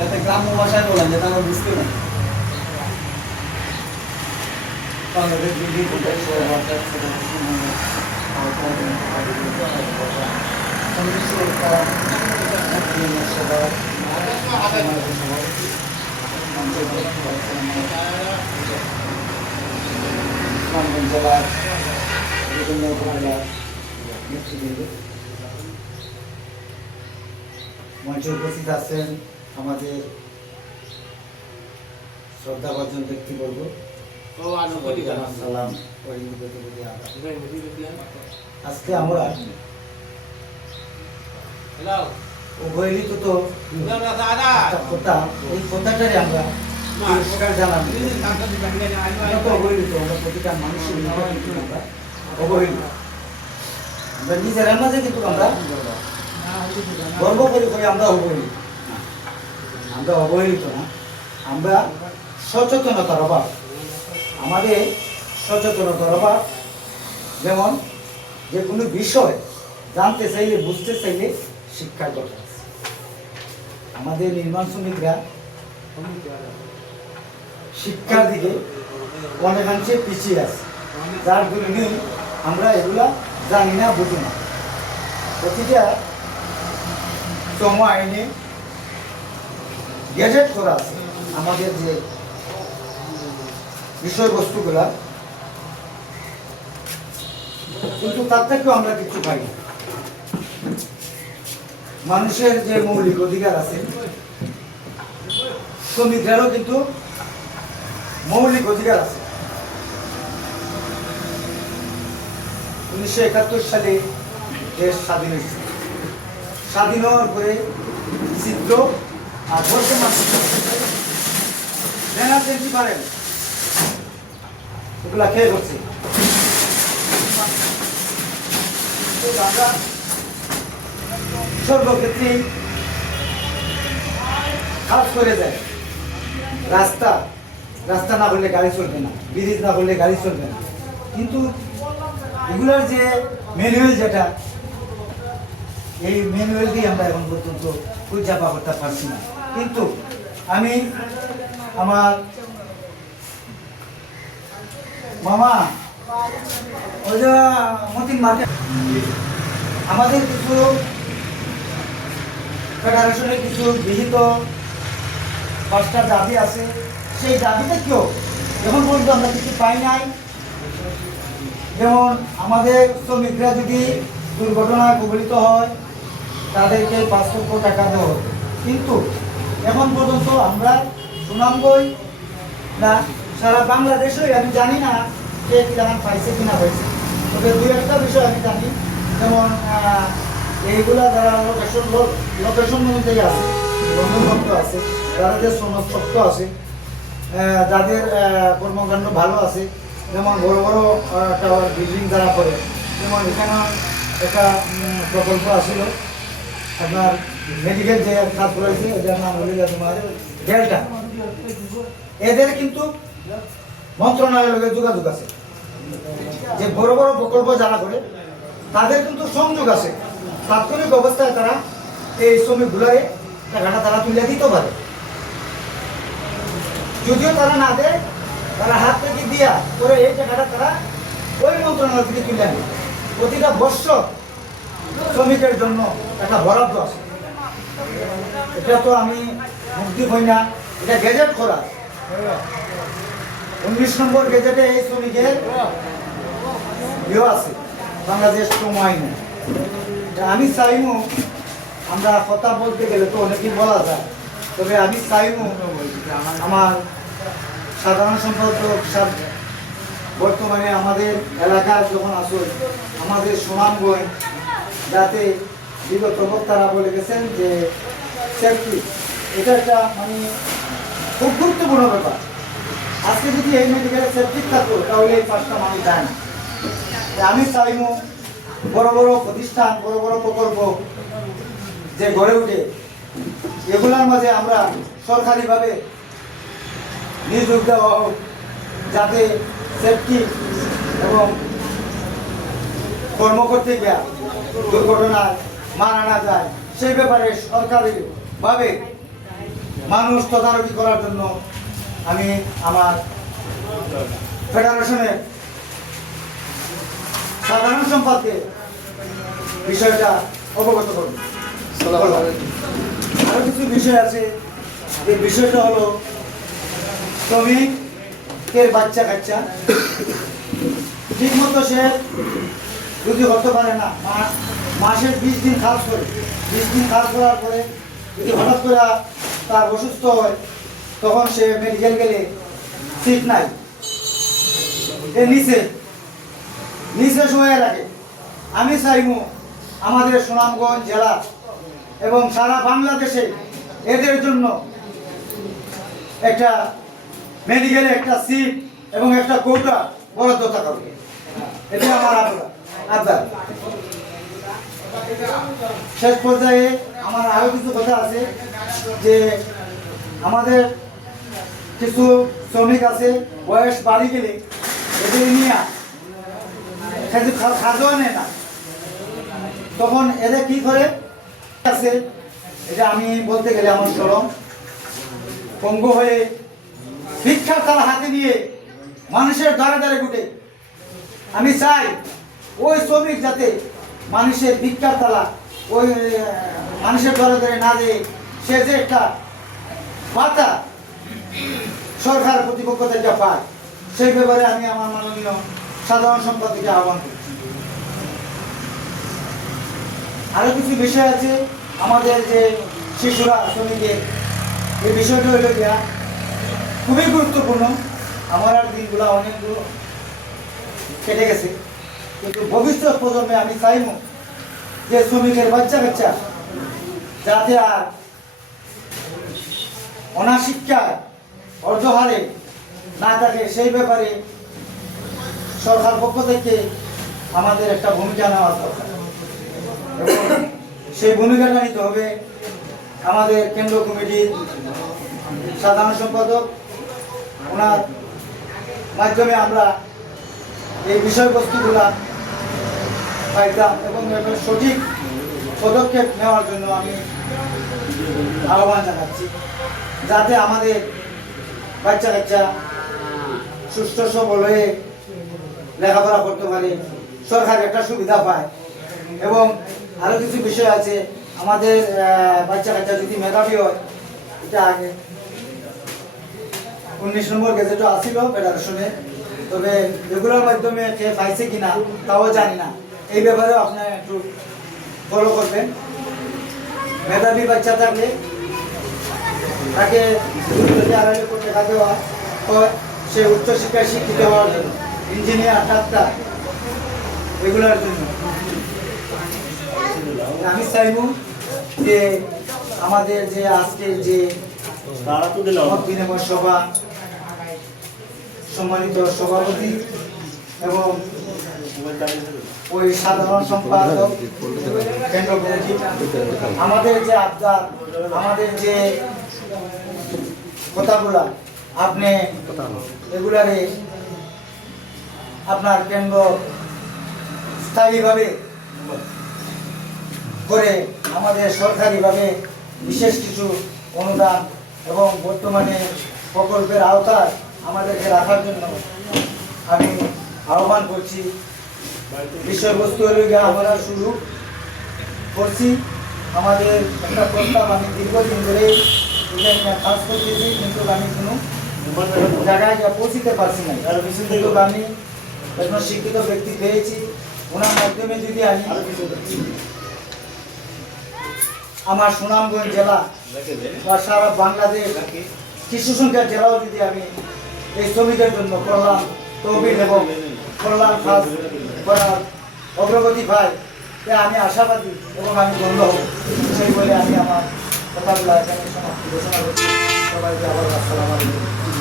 যাতে গ্রাম্য ভাষায় বলেন যাতে আমরা বুঝতে পারি। জেলার বিভিন্ন উপজেলার উপস্থিত আছেন আমাদের শ্রদ্ধাভাজন ব্যক্তিবর্গ। সালাম। আজকে আমরা অবহেলিত তো কথা কথাটারে আমরা আমরা তো অবহেলিত আমরা প্রতিটা মানুষের নিকট আমরা অবহেলিত আমরা নিজের মাঝে কিন্তু আমরা গর্ব করি করে আমরা অবহেলিত। আমরা অবহেলিত না, আমরা সচেতনতার অভাব। আমাদের সচেতনতার অভাব, যেমন যে কোনো বিষয় জানতে চাইলে, বুঝতে চাইলে শিক্ষার কথা আমাদের নির্মাণ শ্রমিকরা শিক্ষার দিকে অনেকাংশে পিছিয়ে আছে। যার কারণে আমরা এগুলা জানি না, বুঝি না। প্রতিটা শ্রম আইনে গেজেট করা আছে। আমাদের যে বিষয়বস্তুগুলা, কিন্তু তার থেকেও আমরা কিছু পাই। মানুষের যে মৌলিক অধিকার আছে, শ্রমিকদেরও কিন্তু মৌলিক অধিকার আছে। উনিশশো একাত্তর সালে দেশ স্বাধীন হয়েছে। স্বাধীন হওয়ার পরে চিত্র আর বর্তমান ব্যানার চেঞ্জি পারেন? ওগুলা খেয়ে আমরা সর্বক্ষেত্রেই খাস করে দেয়? রাস্তা রাস্তা না হলে গাড়ি চলবে না, ব্রিজ না হলে গাড়ি চলবে না। কিন্তু এগুলোর যে ম্যানুয়াল যেটা, এই ম্যানুয়াল দিয়ে আমরা এখন পর্যন্ত উদযাপা করতে পারছি না। কিন্তু আমি আমার মামা মতিন আমাদের কিছু ফেডারেশনের কিছু গৃহীত পাঁচটা দাবি আছে। সেই দাবিতে কেউ এখন পর্যন্ত আমরা কিছু পাই নাই। যেমন আমাদের শ্রমিকরা যদি দুর্ঘটনায় কবলিত হয়, তাদেরকে পাঁচ লক্ষ টাকা দেওয়া কিন্তু এখন পর্যন্ত আমরা সুনামগঞ্জ না, সারা বাংলাদেশেই আমি জানি না কে কি জানান পাইছে কিনা পাইছে। তবে দুই একটা বিষয় আমি জানি, যেমন এইগুলা যারা লোকেশন লোকেশন অনুযায়ী আছে বন্ধুভক্ত আছে যাদের সনদপত্র আছে যাদের কর্মকাণ্ড ভালো আছে, যেমন বড় বড় টাওয়ার বিল্ডিং যারা করে, যেমন এখানে একটা প্রকল্প আসছিল আপনার মেডিকেল যে কাজ করেছে এটার নাম হলো তোমার ডেল্টা এদের কিন্তু মন্ত্রণালয়ের লগে যোগাযোগ আছে। যে বড় বড় প্রকল্প যারা করে, তাদের কিন্তু সংযোগ আছে। তাৎক্ষণিক অবস্থায় তারা এই শ্রমিকগুলোরে টাকাটা তারা তুলে দিতে পারে। যদিও তারা না দেয়, তারা হাত থেকে দিয়া করে এই টাকাটা তারা ওই মন্ত্রণালয় থেকে তুলে আনে। প্রতিটা বৎসর শ্রমিকের জন্য একটা বরাদ্দ আছে। এটা তো আমি মুক্তি হই না। এটা গেজেট করা। উনিশ নম্বর গেজেটে এই শ্রমিকের ইয়ে আছে। বাংলাদেশ শ্রম আইনে আমি চাইমু, আমরা কথা বলতে গেলে তো অনেকই বলা যায়। তবে আমি চাইমু আমার সাধারণ সম্পাদক বর্তমানে আমাদের এলাকার যখন আসুন, আমাদের সুনামগঞ্জ যাতে বিগত বক্তারা বলে গেছেন যে সেফটি, এটা একটা মানে খুব গুরুত্বপূর্ণ ব্যাপার। আজকে যদি এই মেডিকেলে সেফটি থাকতো তাহলে এই পাঁচটা মানুষ যায় না। আমি চাইব বড় বড় প্রতিষ্ঠান, বড় বড় প্রকল্প যে গড়ে ওঠে এগুলোর মাঝে আমরা সরকারিভাবে নিয়োগ দেওয়া হোক, যাতে সেফটি এবং কর্ম করতে মারা না যায় সেই ব্যাপারে সরকারিভাবে মানুষ তদারকি করার জন্য আমি আমার ফেডারেশনের সাধারণ সম্পাদকে বিষয়টা অবগত করুন আরও কিছু বিষয় আছে। যে বিষয়টা হলো শ্রমিকের বাচ্চা কাচ্চা। ঠিক মতো সে যদি হতে পারে না মা- মাসে বিশ দিন কাজ করে। বিশ দিন কাজ করার পরে যদি হঠাৎ করে তার অসুস্থ হয়, তখন সে মেডিকেল গেলে সিট নাই। এ নিচে নিচে সময় রাখে আমি চাইব আমাদের সুনামগঞ্জ জেলা এবং সারা বাংলাদেশে এদের জন্য একটা মেডিকেলে একটা সিট এবং একটা কোটা বরাদ্দ থাকা এটা আমার আবদার। শেষ পর্যায়ে আমার আরও কিছু কথা আছে যে আমাদের কিছু শ্রমিক আছে, বয়স বাড়ি গেলে এদের নিয়ে খেতে খাদ্য নেয় না। তখন এদের কি করে? আছে এটা আমি বলতে গেলে আমার চরম পঙ্গু হয়ে ভিক্ষার তালা হাতে নিয়ে মানুষের দ্বারে দ্বারে ঘুটে। আমি চাই ওই শ্রমিক যাতে মানুষের ভিক্ষার তালা, ওই মানুষের দ্বারে দ্বারে না দিয়ে সে যে একটা বার্তা সরকার প্রতিপক্ষ থেকে পায়, সেই ব্যাপারে আমি আমার মাননীয় সাধারণ সম্পাদকে আহ্বান করছি। আরও কিছু বিষয় আছে, আমাদের যে শিশুরা, শ্রমিকের, এই বিষয়টা হলো গিয়া খুবই গুরুত্বপূর্ণ। আমার আর দিনগুলো অনেকগুলো কেটে গেছে। কিন্তু ভবিষ্যৎ প্রজন্মে আমি চাইব যে শ্রমিকের বাচ্চা কাচ্চা যাতে আর অনাশিক্ষায় অর্ধহারে না থাকে, সেই ব্যাপারে সরকার পক্ষ থেকে আমাদের একটা ভূমিকা নেওয়া দরকার। সেই ভূমিকাটা নিতে হবে আমাদের কেন্দ্র কমিটির সাধারণ সম্পাদক। ওনার মাধ্যমে আমরা এই বিষয়বস্তুগুলা পাইতাম এবং সঠিক পদক্ষেপ নেওয়ার জন্য আমি আহ্বান জানাচ্ছি। যাতে আমাদের বাচ্চা কাচ্চা সুস্থ, সবল হয়ে লেখাপড়া করতে পারে, সরকার একটা সুবিধা পায়। এবং আরও কিছু বিষয় আছে, আমাদের বাচ্চা কাচ্চা যদি মেধাবী হয়, এটা আগে উনিশ নম্বর গেজেটও আসিল ফেডারেশনে তবে এগুলোর মাধ্যমে কে পাইছে কিনা, তাও জানি না। এই ব্যাপারেও আপনারা একটু ফলো করবেন। মেধাবী বাচ্চা থাকলে তাকে যদি আড়াই লক্ষ টাকা দেওয়া হয় সে উচ্চশিক্ষায় শিক্ষিত হওয়ার জন্য ইঞ্জিনিয়ার ডাক্তার, এগুলোর জন্য। আমি চাইব যে আমাদের যে আজকের যে বিনিময় সভা, সম্মানিত সভাপতি এবং ওই সাধারণ সম্পাদক কেন্দ্র কমিটি আমাদের যে আবদার, আমাদের যে কথাগুলা আপনি এগুলারে আপনার কেন্দ্র স্থায়ীভাবে করে আমাদের সরকারিভাবে বিশেষ কিছু অনুদান এবং বর্তমানে প্রকল্পের আওতায় আমাদেরকে রাখার জন্য আমি আহ্বান করছি। বিষয়বস্তু হলো আমরা শুরু করছি। আমাদের একটা প্রস্তাব আমি দীর্ঘদিন ধরে এটা কাজ করতেছি, কিন্তু আমি কোনো জায়গায় গিয়ে পৌঁছিতে পারছি না। কিন্তু আমি একজন শিক্ষিত ব্যক্তি পেয়েছি। ওনার মাধ্যমে যদি আমি আমার সুনামগঞ্জ জেলা বা সারা বাংলাদেশ শিশু সংখ্যার জেলাও যদি আমি এই শ্রমিকের জন্য করলাম, তহবিল এবং করলাম করার অগ্রগতি পাই তাই আমি আশাবাদী এবং আমি বন্ধ হব। সেই বলে আমি আমার কথাগুলো এখানে সমাপ্তি ঘোষণা করছি। সবাইকে আবার আসসালাম আলাইকুম।